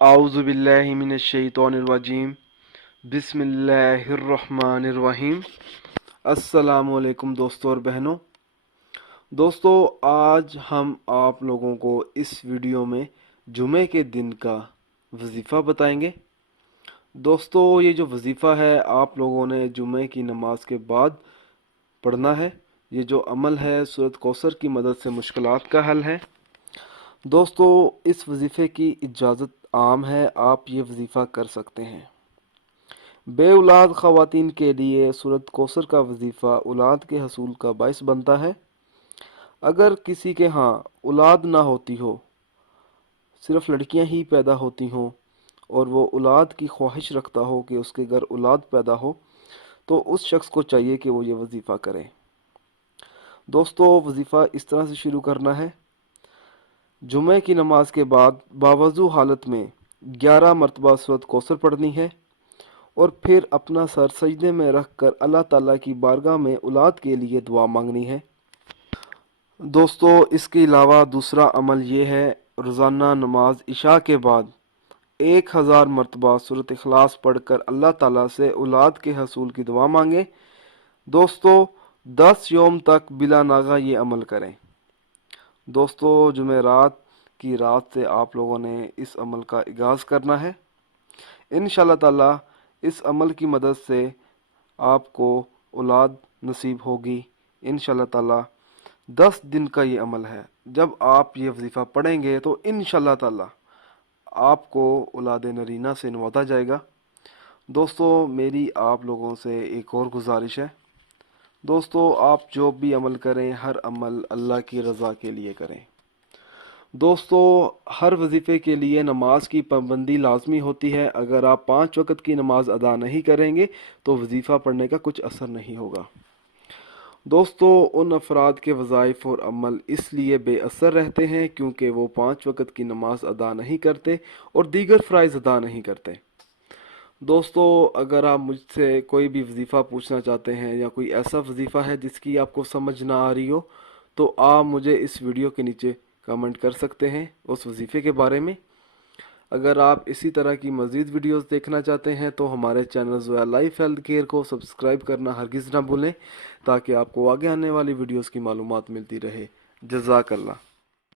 आऊज़ु बिल्लाहि मिनश शैतानिर रजीम बिस्मिल्लाहिर रहमानिर रहीम। अस्सलामु अलैकुम दोस्तों और बहनों। दोस्तों, आज हम आप लोगों को इस वीडियो में जुमे के दिन का वजीफ़ा बताएंगे। दोस्तों, ये जो वजीफ़ा है आप लोगों ने जुमे की नमाज के बाद पढ़ना है। ये जो अमल है सूरत कौसर की मदद से मुश्किलात का हल है। दोस्तों, इस वजीफ़े की इजाज़त आम है, आप ये वजीफ़ा कर सकते हैं। बे औलाद ख़वातीन के लिए सूरत कौसर का वजीफ़ा औलाद के हसूल का बाइस बनता है। अगर किसी के यहाँ औलाद ना होती हो, सिर्फ लड़कियां ही पैदा होती हों और वो औलाद की ख्वाहिश रखता हो कि उसके घर औलाद पैदा हो, तो उस शख्स को चाहिए कि वो ये वजीफ़ा करे। दोस्तों, वजीफ़ा इस तरह से शुरू करना है। जुमे की नमाज के बाद बावजू हालत में 11 मरतबा सूरत कौसर पढ़नी है और फिर अपना सर सजदे में रख कर अल्लाह ताला की बारगाह में औलाद के लिए दुआ मांगनी है। दोस्तों, इसके अलावा दूसरा अमल ये है, रोज़ाना नमाज इशा के बाद 1000 मरतबा सूरत इखलास पढ़कर अल्लाह ताला से औलाद के हसूल की दुआ मांगे। दोस्तों, 10 योम तक बिला नागा ये अमल करें। दोस्तों, जुमेरात की रात से आप लोगों ने इस अमल का आगाज़ करना है। इंशाअल्लाह ताला इस अमल की मदद से आपको औलाद नसीब होगी। इंशाअल्लाह ताला 10 दिन का ये अमल है। जब आप ये वजीफ़ा पढ़ेंगे तो इंशाअल्लाह ताला आपको औलाद नरीना से नवाजा जाएगा। दोस्तों, मेरी आप लोगों से एक और गुजारिश है। दोस्तों, आप जो भी अमल करें, हर अमल अल्लाह की रज़ा के लिए करें। दोस्तों, हर वजीफ़े के लिए नमाज की पाबंदी लाजमी होती है। अगर आप 5 वक़्त की नमाज अदा नहीं करेंगे तो वजीफ़ा पढ़ने का कुछ असर नहीं होगा। दोस्तों, उन अफराद के वज़ाइफ और अमल इसलिए बेअसर रहते हैं क्योंकि वो 5 वक़्त की नमाज अदा नहीं करते और दीगर फ़राइज़ अदा नहीं करते। दोस्तों, अगर आप मुझसे कोई भी वजीफ़ा पूछना चाहते हैं या कोई ऐसा वजीफ़ा है जिसकी आपको समझ ना आ रही हो, तो आप मुझे इस वीडियो के नीचे कमेंट कर सकते हैं उस वजीफ़े के बारे में। अगर आप इसी तरह की मज़ीद वीडियोस देखना चाहते हैं तो हमारे channel Zoya life health care को सब्सक्राइब करना हरगिज़ ना भूलें, ताकि आपको आगे आने वाली वीडियोस की मालूमात मिलती रहे। जज़ाकल्लाह।